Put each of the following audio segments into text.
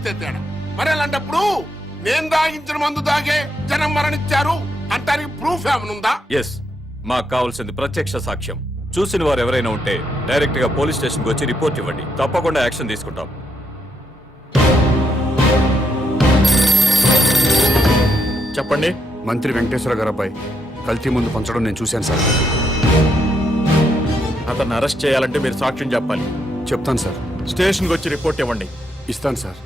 అంతే తేడా. మరి అలాంటప్పుడు నేను దాగించిన మందు దాగే జనం మరణించారు అంటానికి ప్రూఫ్ ఏమైనా ఉందా? ఎస్, మాకు కావాల్సింది ప్రత్యక్ష సాక్ష్యం. చూసిన వారు ఎవరైనా ఉంటే డైరెక్ట్ గా పోలీస్ స్టేషన్ కు వచ్చి రిపోర్ట్ ఇవ్వండి. తప్పకుండా యాక్షన్ తీసుకుంటాం. చెప్పండి. మంత్రి వెంకటేశ్వర గారు అబ్బాయి కల్తీ ముందు పంచడం నేను చూశాను సార్. అతన్ని అరెస్ట్ చేయాలంటే మీరు సాక్ష్యం చెప్పాలి. చెప్తాను సార్. స్టేషన్కి వచ్చి రిపోర్ట్ ఇవ్వండి. ఇస్తాను సార్.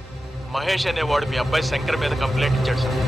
మహేష్ అనేవాడు మీ అబ్బాయి శంకర్ మీద కంప్లైంట్ ఇచ్చాడు సార్.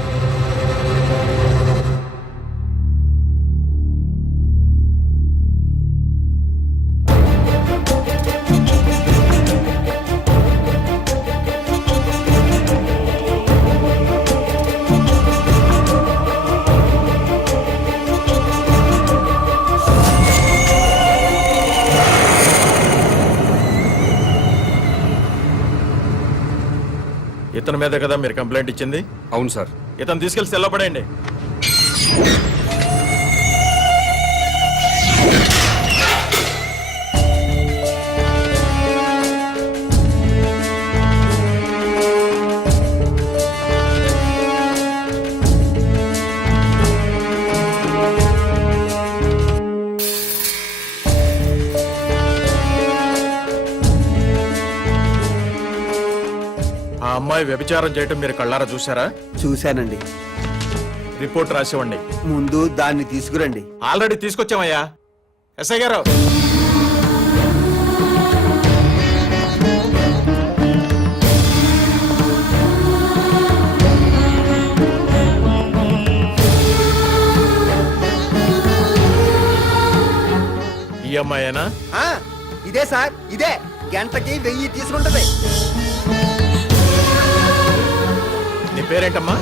ఇతని మీద కదా మీరు కంప్లైంట్ ఇచ్చింది? అవును సార్. ఇతను తీసుకెళ్లి సెల్లో పడేయండి. ఆ అమ్మాయి వ్యభిచారం చేయటం మీరు కళ్ళారా చూసారా? చూశానండి. రిపోర్ట్ రాసివ్వండి. ముందు దాన్ని తీసుకురండి. ఆల్రెడీ తీసుకొచ్చామయ్యా. ఎస్ఐ గారు, ఈ అమ్మాయేనా? ఇదే సార్, ఇదే. గంటకి 1000 తీసుకుంటది. నీ పేరేంటమ్మా?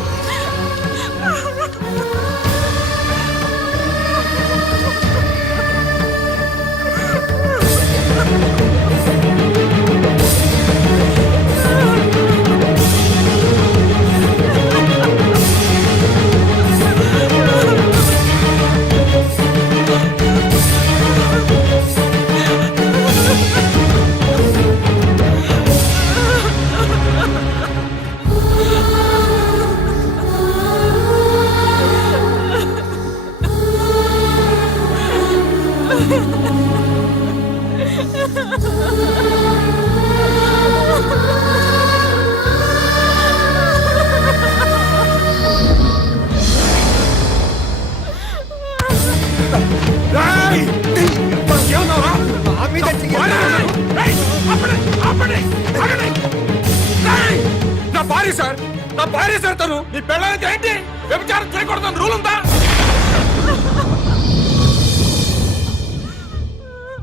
నా భార్య సార్, నా భార్య సార్. తను నీ పెళ్ళానికి ఏంటి వ్యభిచారం చేయకూడదని రూల్ ఉందా?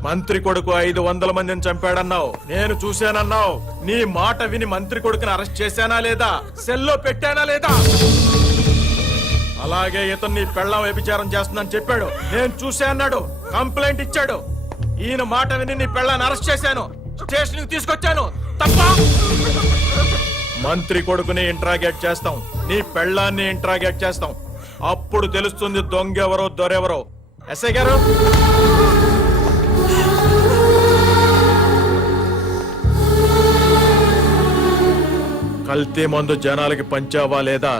మంత్రి కొడుకు 500 మందిని చంపాడన్నావు, నేను చూశానన్నావు. నీ మాట విని మంత్రి కొడుకుని అరెస్ట్ చేశానా లేదా? సెల్లో పెట్టానా లేదా? అలాగే ఇతను నీ పెళ్ళాం వ్యభిచారం చేస్తుందని చెప్పాడు, నేను చూసా అన్నాడు, కంప్లైంట్ ఇచ్చాడు. ఈయన మాట విని నీ పెళ్ళాన్ని అరెస్ట్ చేశాను, స్టేషన్ కి తీసుకొచ్చాను. తప్ప? మంత్రి కొడుకుని ఇంట్రాగేట్ చేస్తాం, నీ పెళ్ళాన్ని ఇంట్రాగేట్ చేస్తాం. అప్పుడు తెలుస్తుంది దొంగెవరో దొరెవరో. ఎస్ఐ గారు, కల్తీ మందు జనాలకి పంచావా లేదా?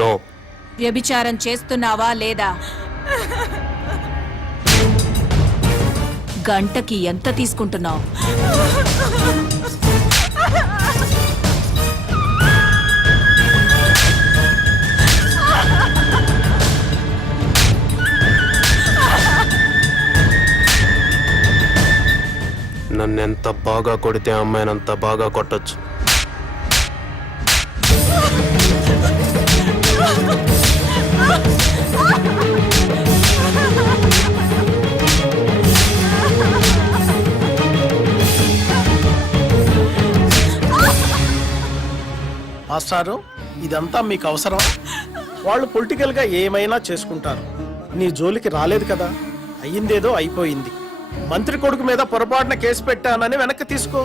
నో. వ్యభిచారం చేస్తున్నావా లేదా? గంటకి ఎంత తీసుకుంటున్నావు? నన్నెంత బాగా కొడితే అమ్మాయినంత బాగా కొట్టొచ్చు. మాస్టారు, ఇదంతా మీకు అవసరం? వాళ్ళు పొలిటికల్గా ఏమైనా చేసుకుంటారు, నీ జోలికి రాలేదు కదా. అయ్యిందేదో అయిపోయింది. మంత్రి కొడుకు మీద పొరపాటున కేసు పెట్టానని వెనక్కి తీసుకో.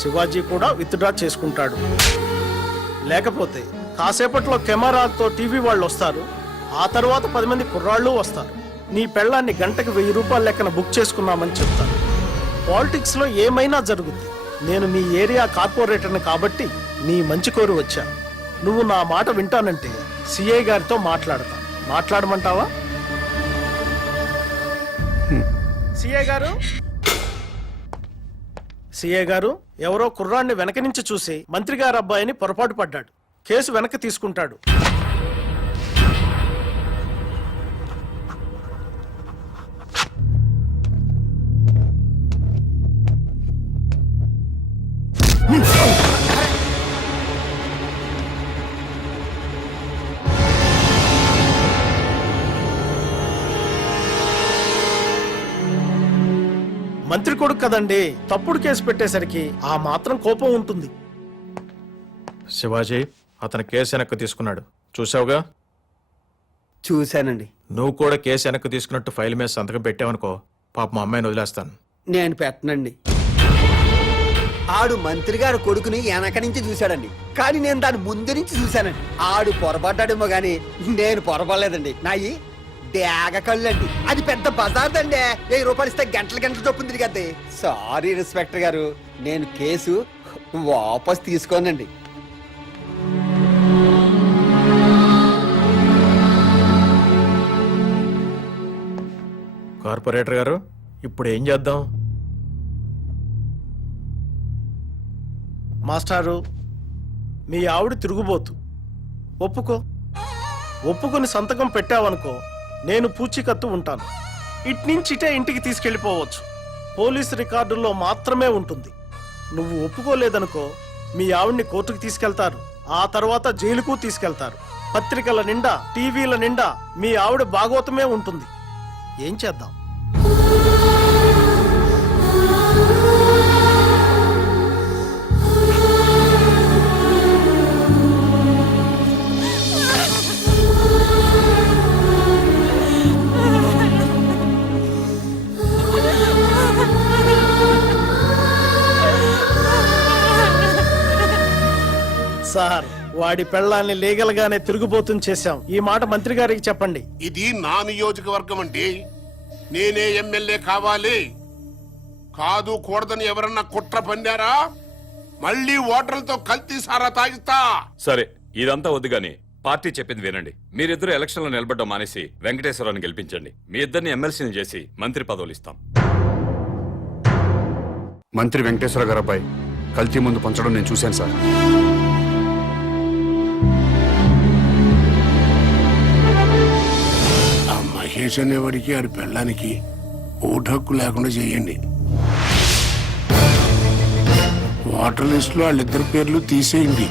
శివాజీ కూడా విత్డ్రా చేసుకుంటాడు. లేకపోతే కాసేపట్లో కెమెరాతో టీవీ వాళ్ళు వస్తారు, ఆ తర్వాత 10 మంది కుర్రాళ్ళు వస్తారు. నీ పెళ్ళాన్ని గంటకు 1000 రూపాయల లెక్కన బుక్ చేసుకున్నామని చెప్తాను. పాలిటిక్స్లో ఏమైనా జరుగుద్ది. నేను మీ ఏరియా కార్పొరేటర్ని కాబట్టి నీ మంచి కోరి వచ్చా. నువ్వు నా మాట వింటానంటే సిఐ గారితో మాట్లాడతా. మాట్లాడమంటావా? సిఐ గారు, సిఐ గారు, ఎవరో కుర్రాన్ని వెనక నుంచి చూసి మంత్రి గారి అబ్బాయిని పొరపాటు పడ్డాడు. కేసు వెనక్కి తీసుకుంటాడు. మంత్రి కొడుకు కదండి, తప్పుడు కేసు పెట్టేసరికి ఆ మాత్రం కోపం ఉంటుంది. శివాజీ, అతను కేసు వెనక్కి తీసుకున్నాడు. చూసావుగా? చూశానండి. నువ్వు కూడా కేసు వెనక్కి తీసుకున్నట్టు ఫైల్ మీద సంతకం పెట్టావనుకో, పాప మా అమ్మాయిని వదిలేస్తాను. నేను పెట్టనండి. ఆడు మంత్రి గారు కొడుకుని వెనక నుంచి చూశాడండి, కానీ నేను దాని ముందు నుంచి చూశానండి. ఆడు పొరపడ్డాడేమో గాని నేను పొరపడలేదండి. నాయి డేగ కళ్ళండి. అది పెద్ద బజార్ దండి. 1000 రూపాయలు ఇస్తే గంటల గంటలు చొప్పున తిరిగద్ది. సారీ ఇన్స్పెక్టర్ గారు, నేను కేసు వాపస్ తీసుకోనండి. కార్పొరేటర్ గారు, ఇప్పుడు ఏం చేద్దాం? మాస్టారు, మీ ఆవిడ తిరుగుబోతు. ఒప్పుకొని సంతకం పెట్టావనుకో, నేను పూచీకత్తు ఉంటాను. ఇట్నుంచిటే ఇంటికి తీసుకెళ్లిపోవచ్చు. పోలీసు రికార్డుల్లో మాత్రమే ఉంటుంది. నువ్వు ఒప్పుకోలేదనుకో, మీ ఆవిడ్ని కోర్టుకు తీసుకెళ్తారు. ఆ తర్వాత జైలుకు తీసుకెళ్తారు. పత్రికల నిండా, టీవీల నిండా మీ ఆవిడ భాగవతమే ఉంటుంది. ఏం చేద్దాం? సార్, వాడి పెళ్ళాన్ని లీగల్ గానే తిరుగుబోతుని చేశాం. ఈ మాట మంత్రి గారికి చెప్పండి. ఇది నా నియోజకవర్గం అండి. నేనే ఎమ్మెల్యే కావాలి. కాదు కూడదని ఎవరన్నా కుట్ర పన్నారా, మళ్ళీ ఓటర్లతో కల్తీ సారా తాగిస్తా. సరే, ఇదంతా వద్దు గాని పార్టీ చెప్పింది వినండి. మీరిద్దరు ఎలక్షన్ లో నిలబడ్డం మానేసి వెంకటేశ్వరరావుని గెలిపించండి. మీ ఇద్దరిని ఎమ్మెల్సీని చేసి మంత్రి పదవులు ఇస్తాం. మంత్రి వెంకటేశ్వర గారి అబ్బాయి కల్తీ ముందు పంచడం నేను చూశాను సార్. ఆ మహేష్ అనేవాడికి ఆడి పెళ్ళానికి ఓటు హక్కు లేకుండా చేయండి. ఓటర్ లిస్ట్ లో వాళ్ళిద్దరి పేర్లు తీసేయండి.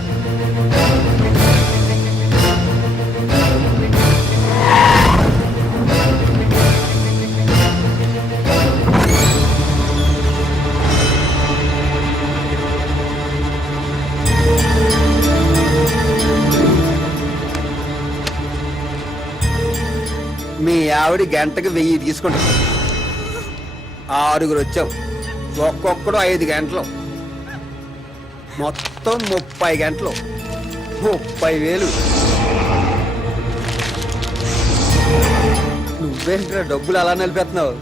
మీ ఆవిడ గంటకు 1000 తీసుకుంటారు. 6 వచ్చావు. ఒక్కొక్కడు 5 గంటలు, మొత్తం 30 గంటలు, 30,000. నువ్వేంట్రా డబ్బులు అలా నిలిపేస్తున్నావు?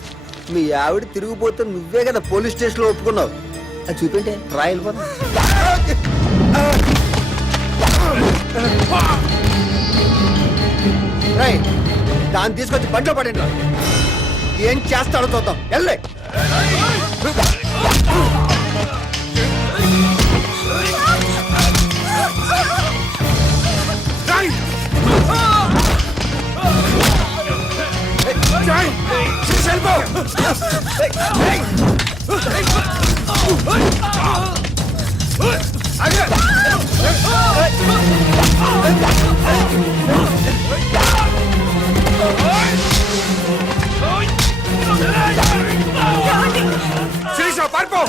మీ ఆవిడ తిరిగిపోతే నువ్వే కదా పోలీస్ స్టేషన్ లో ఒప్పుకున్నావు. అది చూపింటే రాయల్ పని. దాన్ని తీసుకొచ్చి బండిలో పడండి. ఏం చేస్తాడో చూద్దాం. వెళ్ళే పారిపో.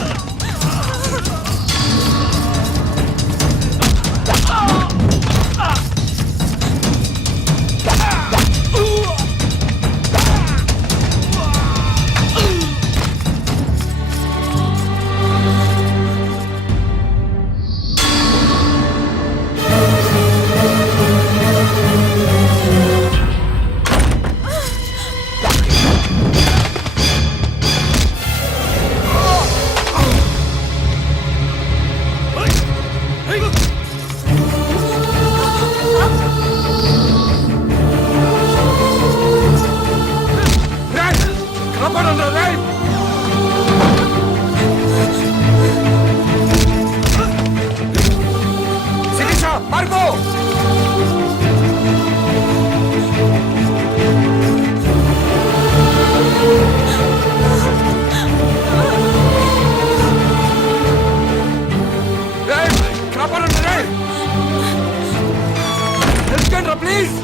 ప్లీజ్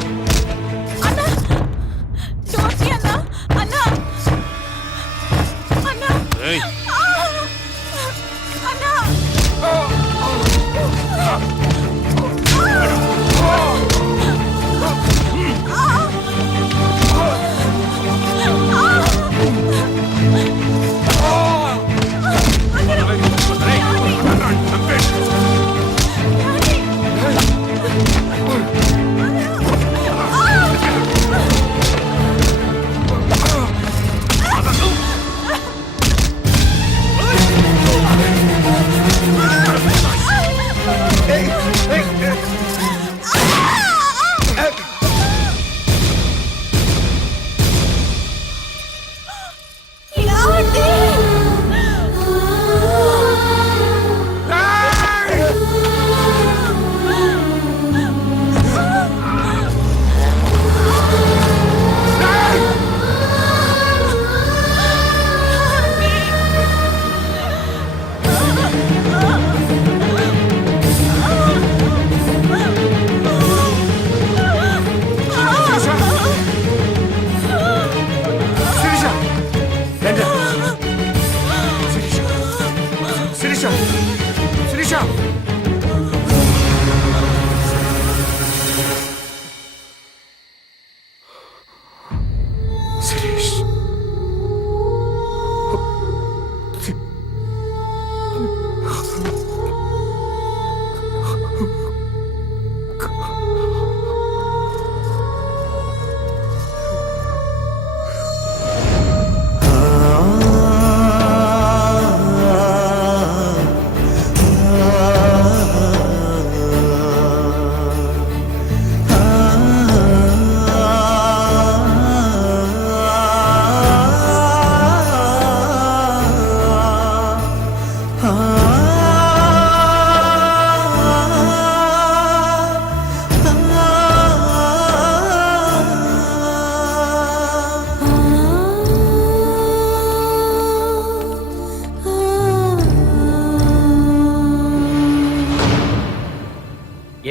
అన్నా డోంట్ బి అన్నా అన్నా అన్నా అన్నా శిరీష శిరీష శిరీష్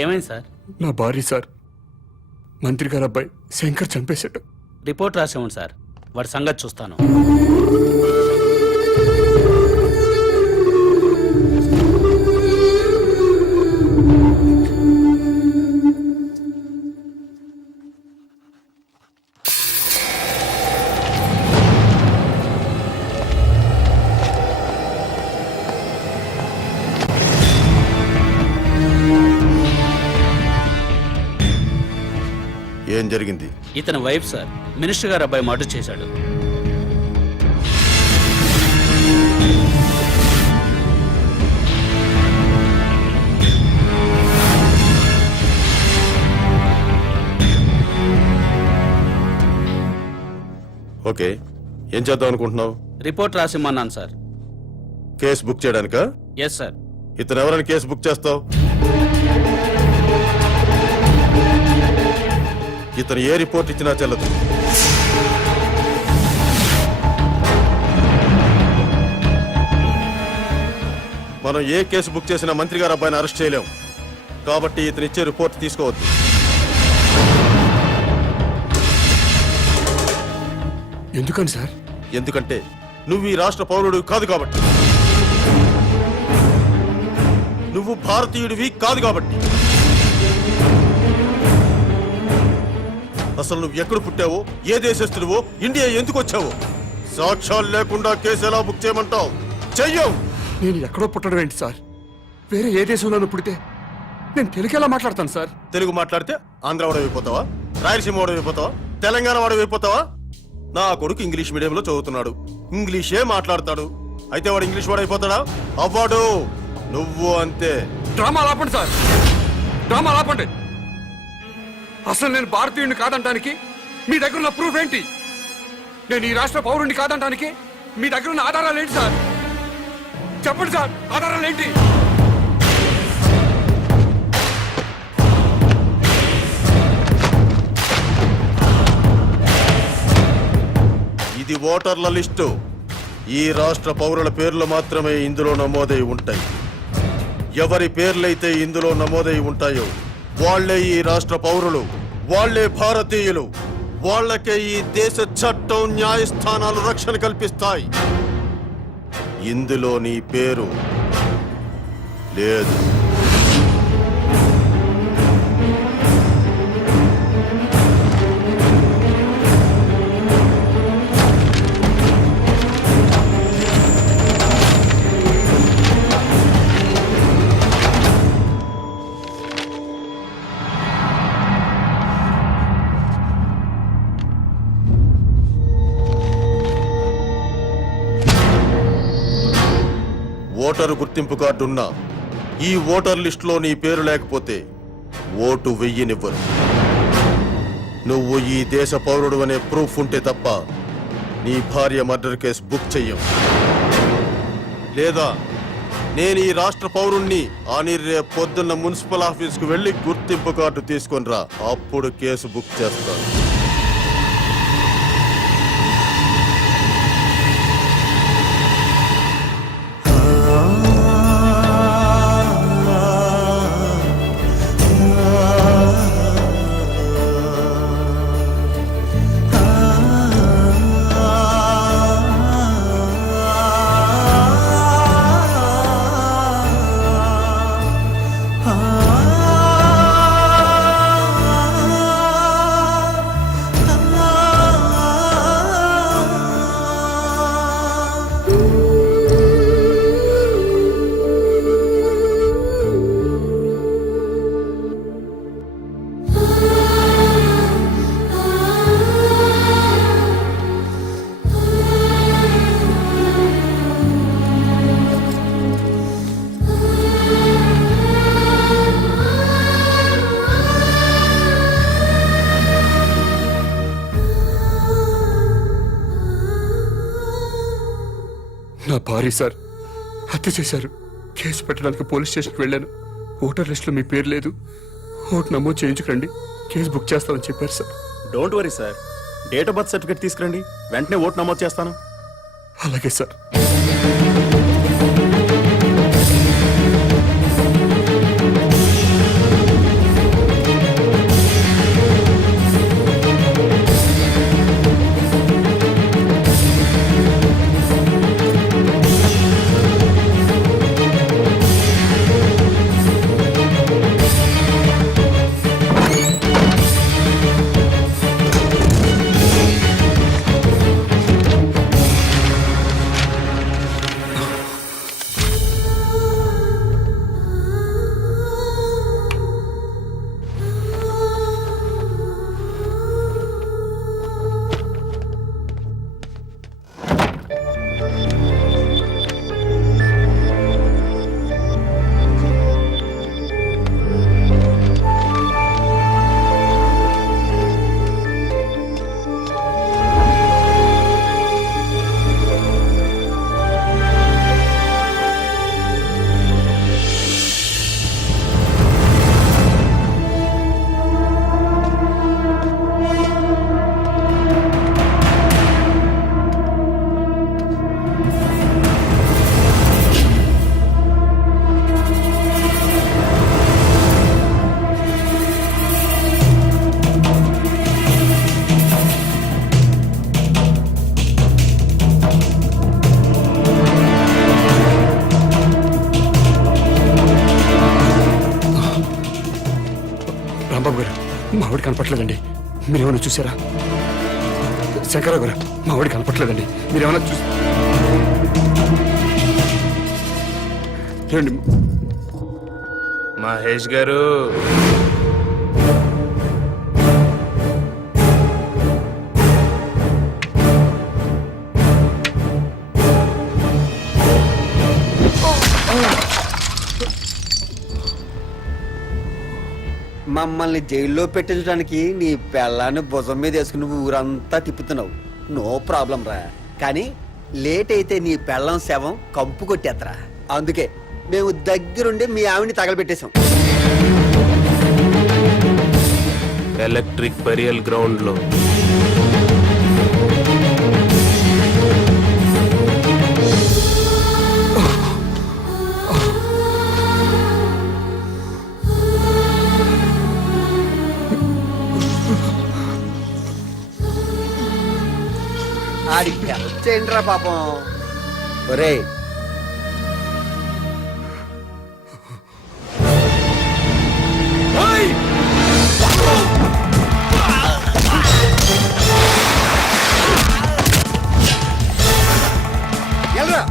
ఏమైంది సార్? నా భార్య సార్, మంత్రి గారు అబ్బాయి శంకర్ చంపేశాడు. రిపోర్ట్ రాసేవండి సార్, వాడి సంగతి చూస్తాను. ఏం జరిగింది? ఇతని వైఫ్ సార్, మినిస్టర్ గారు అబ్బాయి మర్డర్ చేశాడు. ఓకే, ఏం చేద్దాం అనుకుంటున్నావు? రిపోర్ట్ రాసిమ్మన్నాను సార్. కేసు బుక్ చేయడానికా? Yes sir. ఇతను ఎవరైనా కేసు బుక్ చేస్తావు? ఇతను ఏ రిపోర్ట్ ఇచ్చినా చెల్లదు. మనం ఏ కేసు బుక్ చేసినా మంత్రి గారు అబ్బాయిని అరెస్ట్ చేయలేం. కాబట్టి ఇతను ఇచ్చే రిపోర్ట్ తీసుకోవద్దు. ఎందుకని సార్? ఎందుకంటే నువ్వు ఈ రాష్ట్ర పౌరుడు కాదు కాబట్టి. నువ్వు భారతీయుడివి కాదు కాబట్టి. అసలు నువ్వు ఎక్కడ పుట్టావో, ఏ దేశస్తుడివో, ఇండియా ఎందుకు వచ్చావో సాక్ష్యాలు లేకుండా కేసు ఎలా బుక్ చేయమంటావు? చెయ్యవు. నేను ఎక్కడో పుట్టడం ఏంటి సార్? వేరే ఏ దేశంలోనూ పుడితే నేను తెలుగు ఎలా మాట్లాడతాను సార్? తెలుగు మాట్లాడితే ఆంధ్ర వాడైపోతావా? రాయలసీమ వాడైపోతావా? తెలంగాణ వాడైపోతావా? నా కొడుకు ఇంగ్లీష్ మీడియంలో చదువుతున్నాడు, ఇంగ్లీషే మాట్లాడతాడు. అయితే వాడు ఇంగ్లీష్ వాడైపోతాడా? అవ్వాడు. నువ్వు అంతే. డ్రామా ఆపండి సార్, డ్రామా ఆపండి. అసలు నేను భారతీయుడిని కాదంటానికి మీ దగ్గర ఉన్న ప్రూఫ్ ఏంటి? నేను ఈ రాష్ట్ర పౌరుడిని కాదంటానికి మీ దగ్గర ఉన్న ఆధారాలు ఏంటి సార్? చెప్పండి సార్, ఆధారాలు ఏంటి? ఇది ఓటర్ల లిస్టు. ఈ రాష్ట్ర పౌరుల పేర్లు మాత్రమే ఇందులో నమోదై ఉంటాయి. ఎవరి పేర్లైతే ఇందులో నమోదై ఉంటాయో వాళ్లే ఈ రాష్ట్ర పౌరులు. వాళ్ళే భారతీయులు. వాళ్ళకే ఈ దేశ చట్టం న్యాయస్థానాలు రక్షణ కల్పిస్తాయి. ఇందులో నీ పేరు లేదు. ఓటరు గుర్తింపు కార్డు ఉన్నా ఈ ఓటర్ లిస్టులో నీ పేరు లేకపోతే ఓటు వెయ్యనివ్వరు. నువ్వు ఈ దేశ పౌరుడు అనే ప్రూఫ్ ఉంటే తప్ప నీ భార్య మర్డర్ కేసు బుక్ చెయ్యం. లేదా నేను ఈ రాష్ట్ర పౌరుణ్ణి అని రేపు పొద్దున్న మున్సిపల్ ఆఫీస్కు వెళ్లి గుర్తింపు కార్డు తీసుకొని రా. అప్పుడు కేసు బుక్ చేస్తాను. నా భార్య సార్ హత్య చేశారు. కేసు పెట్టడానికి పోలీస్ స్టేషన్కి వెళ్ళాను. ఓటర్ లిస్టులో మీ పేరు లేదు, ఓటు నమోదు చేయించుకురండి, కేసు బుక్ చేస్తామని చెప్పారు sir. Don't worry sir, date of birth certificate తీసుకురండి, వెంటనే ఓటు నమోదు చేస్తాను. అలాగే సార్. రాంబాబు గారు, మా ఆవిడ కనపట్లేదండి, మీరేమైనా చూసారా? శంకరరావు గారు, మా ఆవిడ కనపట్లేదండి, మీరేమైనా చూసి ఏమండి? మహేష్ గారు, మమ్మల్ని జైల్లో పెట్టించడానికి నీ పెళ్ళాన్ని భుజం మీద వేసుకుని ఊరంతా తిప్పుతున్నావు. నో ప్రాబ్లం రా. కానీ లేట్ అయితే నీ పెళ్ళం శవం కంపు కొట్టేత్తరా. అందుకే మేము దగ్గరుండి మీ ఆవిని తగలబెట్టేశాం. ఎలక్ట్రిక్ బరియల్ గ్రౌండ్ లో ఆడికి హెల్ప్ చేయండి రా పాపం. ఒరే ఎల్రా.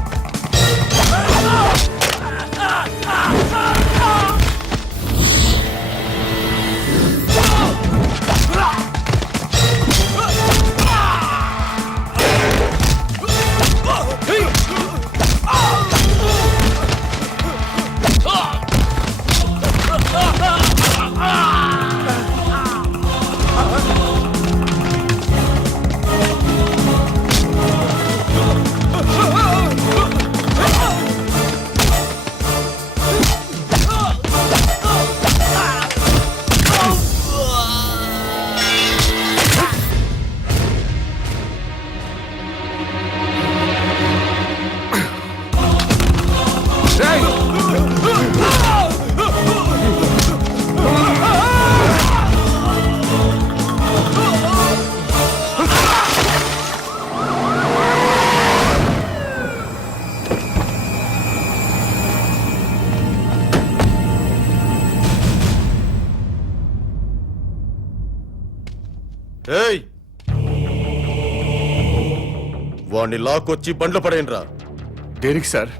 ఏయ్, వాణ్ణి లాక్కొచ్చి బండ్లు పడేయండి రా. దేనికి సార్?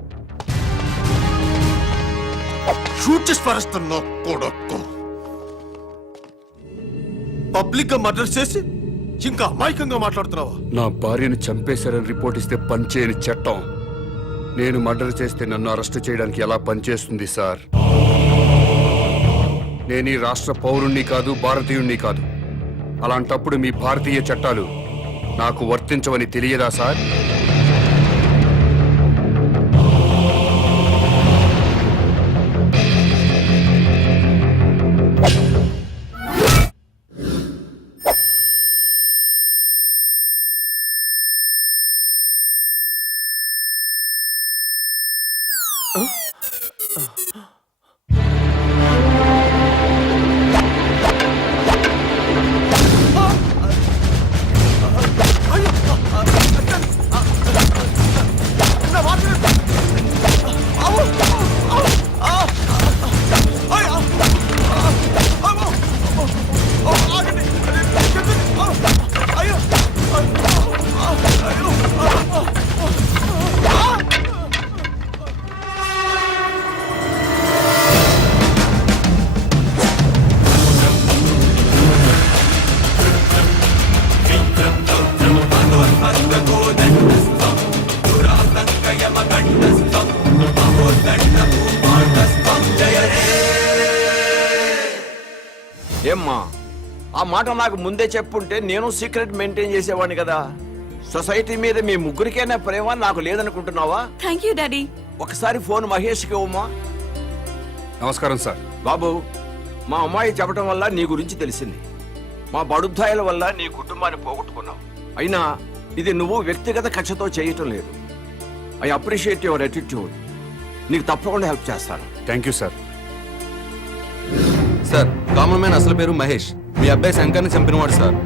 షూట్ చేసి పారేస్తున్నా కొడక్కు. పబ్లిక్ గా మర్డర్ చేసి ఇంకా అమాయకంగా మాట్లాడుతున్నావా? నా భార్యను చంపేశారని రిపోర్ట్ ఇస్తే పనిచేయని చట్టం నేను మర్డర్ చేస్తే నన్ను అరెస్ట్ చేయడానికి ఎలా పనిచేస్తుంది సార్? నేను ఈ రాష్ట్ర పౌరుణ్ణి కాదు, భారతీయుణ్ణి కాదు. అలాంటప్పుడు మీ భారతీయ చట్టాలు నాకు వర్తించవని తెలియదా సార్? ఏమ్మా, ఆ మాట నాకు ముందే చెప్పుంటే నేను సీక్రెట్ మెయింటైన్ చేసేవాడిని కదా. సొసైటీ మీద మీ ముగ్గురికైనా ప్రేమ నాకు లేదనుకుంటున్నావా? Thank you daddy. ఒకసారి ఫోన్ మహేష్కి ఇవ్వమ్మా. నమస్కారం సార్. బాబు, మా అమ్మాయి చెప్పడం వల్ల నీ గురించి తెలిసింది. మా బడుద్దాయిల వల్ల నీ కుటుంబాన్ని పోగొట్టుకున్నావు. అయినా ఇది నువ్వు వ్యక్తిగత కక్షతో చేయటం లేదు. I appreciate your attitude. నీకు తప్పకుండా హెల్ప్ చేస్తాను. Thank you sir. Sir, common man అసలు పేరు మహేష్. మీ అబ్బాయి శంకర్ని చంపినవాడు సార్.